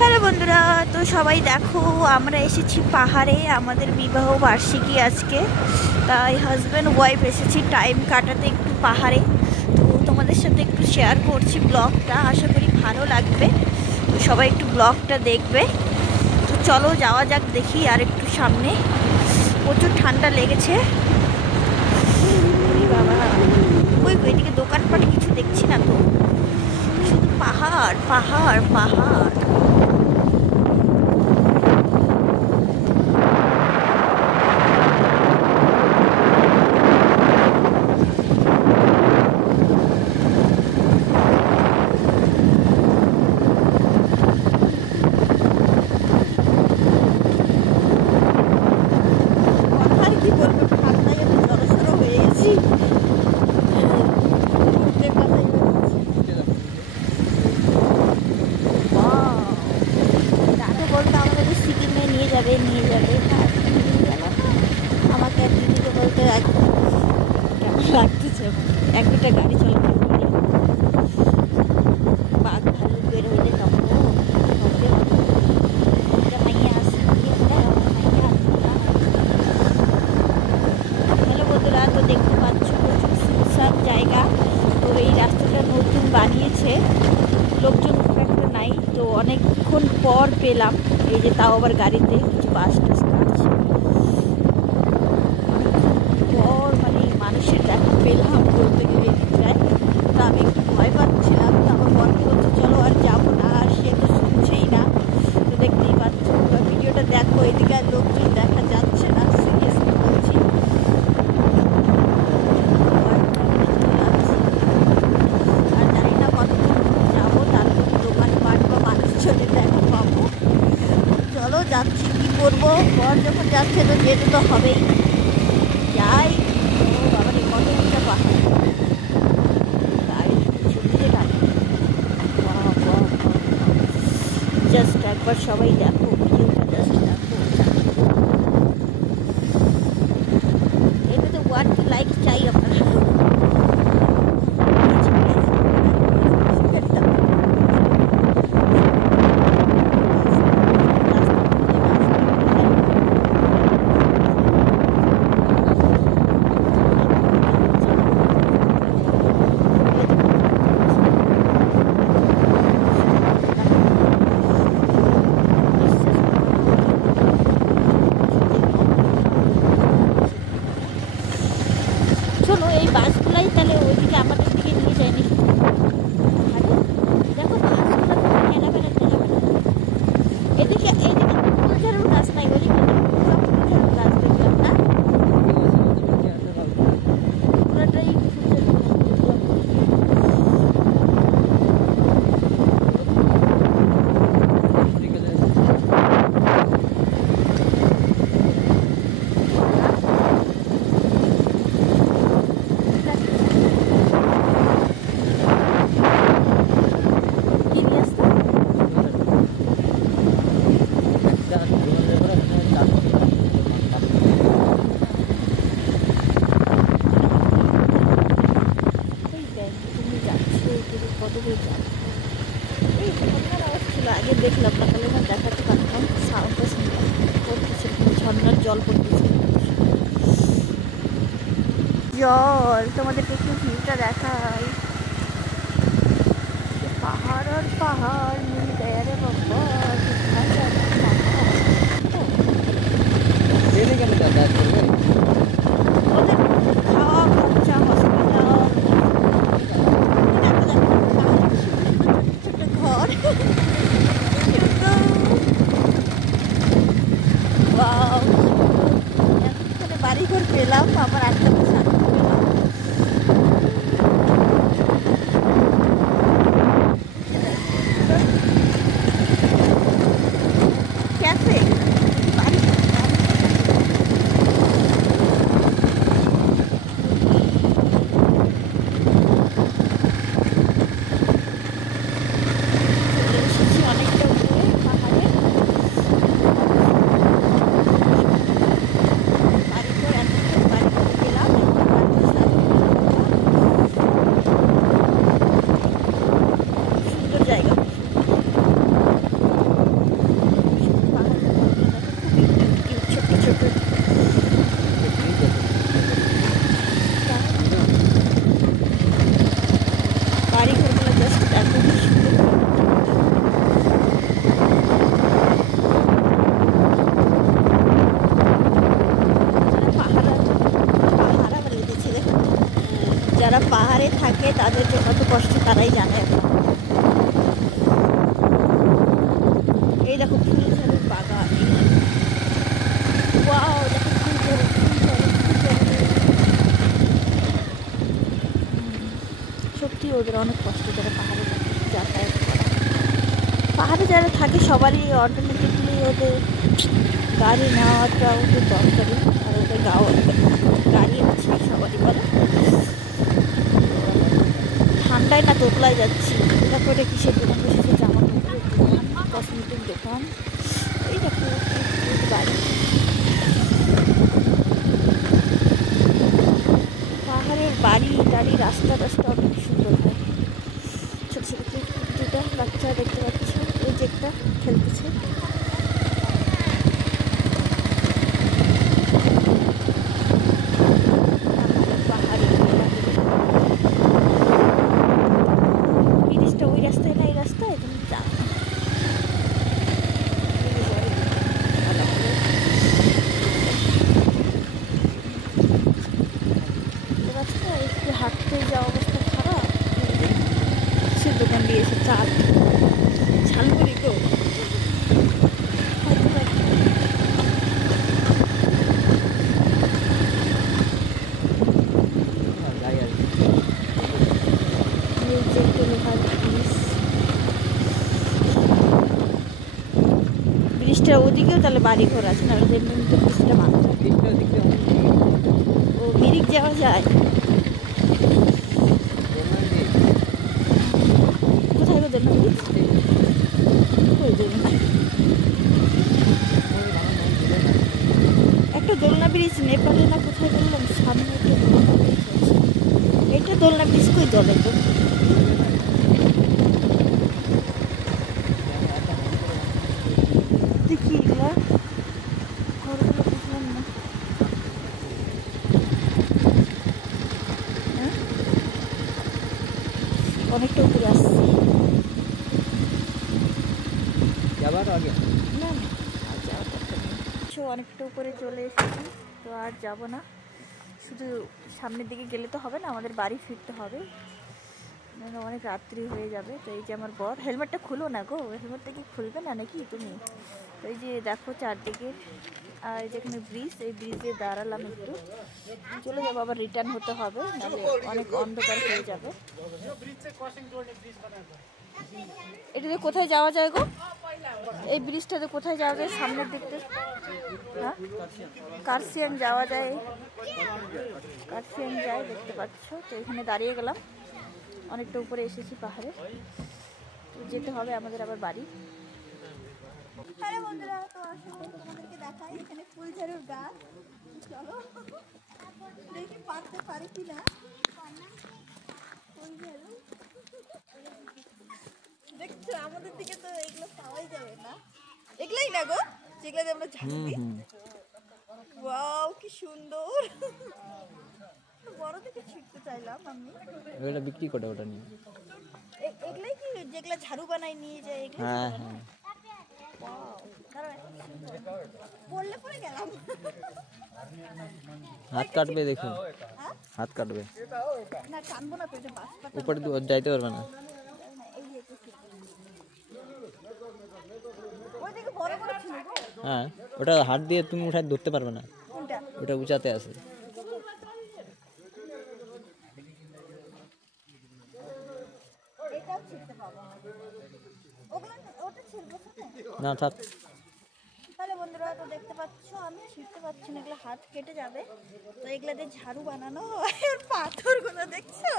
Hello বন্ধুরা, তো সবাই দেখো আমরা এসেছি পাহাড়ে। আমাদের বিবাহ বার্ষিকী আজকে, তাই হাজব্যান্ড ওয়াইফ এসেছি টাইম কাটাতে একটু পাহাড়ে। তো তোমাদের সাথে একটু শেয়ার করছি ব্লগটা, আশা করি ভালো লাগবে। তো সবাই একটু ব্লগটা দেখবে। তো চলো যাওয়া যাক, দেখি আর একটু সামনে। প্রচুর ঠান্ডা লেগেছে বাবা। ওই এদিকে দোকানপাট কিছু দেখছি না তো, শুধু পাহাড় পাহাড় পাহাড়। নিয়ে যাবে আমাকে আর দিদিকে বলতে কেমন লাগতেছে। এক দুটা গাড়ি চলাচল করে বাঘ ভাল্লুক বের হইলে তখন মাইয়া আসে। হ্যালো বন্ধুরা, তো দেখতে পাচ্ছ প্রচুর সুনসান জায়গা। তো এই রাস্তাটা নতুন বানিয়েছে, লোকজন খুব একটা নাই। তো অনেকক্ষণ পর পেলাম, এই যে তাও আবার গাড়িতে কিছু বাস টাস কাটছে। পর মানে মানুষের দেখা পেলাম বলতে গেলে প্রায়। তো আমি একটু ভয় পাচ্ছিলাম, তো আমার বন্ধু বলছে চলো আর যাবো না, আর সে তো শুনছেই না। তো দেখতেই পাচ্ছ, ভিডিওটা দেখো, এদিকে আর লোকজন দেখা যাচ্ছে না, সিরিয়াসলি বলছি। আর জানি না কতক্ষণ যাবো, তারপর দোকানপাট বা মানুষজনের দেখা পাবো। চলো যাচ্ছি, কি করবো, বর যখন যাচ্ছে তো যেতে তো হবেই। যাই। ও বাবা রে, কত উঁচা পাহাড়, গাড়ি ছুটতে গাড়ি। জাস্ট একবার সবাই দেখো ভিডিওটা, জাস্ট দেখো। এটাতে 1 লাইক চাই আপনারা। শোনো, এই বাসগুলাই তাহলে ওইদিকে আমাদের দিকে নিয়ে যায়নি। দেখো বাসগুলো ঠেলা ফেলা ঠেলা ফেলা। এদিকে এদিকে ফুলঝাড়ুর গাছ নাই, ওদিকে সব ফুলঝাড়ুর গাছ দেখলাম না, পুরোটাই ফুলঝাড়ুর গাছ দেখলাম। আগে দেখলাম না, তাহলে না দেখাতে পারতাম। সাউন্ডটা শুনলাম, পড়তেছে ঝর্নার জল পড়তেছে। জল তোমাদেরকে একটু ভিউটা দেখাই। পাহাড় আর পাহাড় মিল গয়া রে বাবা। ওদের খাওয়া খরচা, হসপিটাল, ছোট ঘর। এখানে বাড়িঘর পেলাম, আবার একটা শান্তি পেলাম। ক্যাফে বাড়ি অনেকটা উপরে পাহাড়ে। বাড়িঘর এতক্ষণ বাড়িঘর পেলাম। যারা পাহাড়ে থাকে তাদের যে কত কষ্ট তারাই জানে। এই দেখো ফুলঝাড়ের বাগান, ওয়াও দেখো ফুলঝাড়। সত্যি ওদের অনেক কষ্ট যারা পাহাড়ে যাতায়াত করে। পাহাড়ে যারা থাকে সবারই অটোমেটিকলি ওদের গাড়ি নেওয়াটা ওদের দরকারি, আর ওদের গাড়ি আছে সবারই বলে। ঠান্ডায় না দোতলায় যাচ্ছি। দেখো এটা কিসের দোকান বসেছে, জামা কাপড়ের দোকান, কসমেটিক দোকান। এই দেখো বাড়ি, পাহাড়ের বাড়ি টাড়ি রাস্তা টাস্তা অনেক সুন্দর হয়। ছোট ছোট দুটা বাচ্চা দেখতে পাচ্ছ, ওই যে একটা খেলতেছে। পাহাড়ি ব্রিজটা ওই রাস্তায় না এই রাস্তায় তুমি যাও। রাস্তায় একটু হাঁটতে যাওয়া অবস্থা খারাপ। সে দোকান দিয়েছে চাল ঝালমুড়ি তো ব্রিজটা ওদিকেও তাহলে বাড়ি ঘর আছে না, ওদের তো ব্রিজটা ভাঙতে ও মিরিক যাওয়া যায়। কোথায় গো দোলনা ব্রিজ? একটা দোলনা ব্রিজ নেপালে না কোথায় বললাম, সামনে একটা দোলনা ব্রিজ আছে। এটা দোলনা ব্রিজ কই দলে তো দেখি এগুলা ঘরগুলো বুঝলাম না। অনেকটা উপরে আসছি, যাবার আগে না না আর যাওয়ার দরকার নেই। অনেকটা উপরে চলে এসেছি, তো আর যাব না। শুধু সামনের দিকে গেলে তো হবে না, আমাদের বাড়ি ফিরতে হবে, অনেক রাত্রি হয়ে যাবে। তো এই যে আমার বর, হেলমেটটা খুলো না গো, হেলমেটটা কি খুলবে না নাকি তুমি? তো এই যে দেখো চারদিকে, আর যেখানে ব্রিজ, এই ব্রিজে দাঁড়ালাম একটু, চলে যাবো, আবার রিটার্ন হতে হবে, নাহলে অনেক অন্ধকার হয়ে যাবে। এটাতে কোথায় যাওয়া যায় গো? এই ব্রিজটাতে কোথায় যাওয়া যায়? সামনের দিকতে হ্যাঁ কার্সিয়াং যাওয়া যায়, কার্সিয়াং যায় দেখতে পাচ্ছ। তো এখানে দাঁড়িয়ে গেলাম, অনেকটা উপরে এসেছি পাহাড়ে, তো যেতে হবে আমাদের আবার বাড়ি। হ্যালো বন্ধুরা, তো আসলে তোমাদেরকে দেখাই এখানে ফুলঝাড়ুর গাছ, চলো দেখি পারতে পারি কিনা। ফুলঝাড়ু দেখছো, আমাদের দিকে তো এগুলো পাওয়াই যাবে না, এগুলাই না গো যেগুলো আমরা ঝাড়ু দিই। ওয়াও কি সুন্দর, বড় থেকে ছিটতে চাইলাম আমি। ওটা বিক্রি করে ওটা নিয়ে, এগুলাই কি যেগুলো ঝাড়ু বানাই নিয়ে যায় এগুলো? হ্যাঁ হ্যাঁ। পড়লে পড়ে গেলাম, হাত কাটবে দেখুন, হাত কাটবে না টানবো না, পেটে বাস পাতা উপরে যাইতে পারবে না। ওইদিকে বড় বড় ছিল গো। হ্যাঁ ওটা হাত দিয়ে তুমি উঠায় ধরতে পারবে না, কোনটা? ওটা উঁচাতে আছে। এটাও ছিড়তে পাবো ওগুলো, ওটা ছিড়বো না থাক। তাহলে বন্ধুরা তো দেখতে পাচ্ছ আমি ছিড়তে পারছি না, এগুলো হাত কেটে যাবে। তো এগুলো দিয়ে ঝাড়ু বানানো হয়, আর পাথরগুলো দেখছো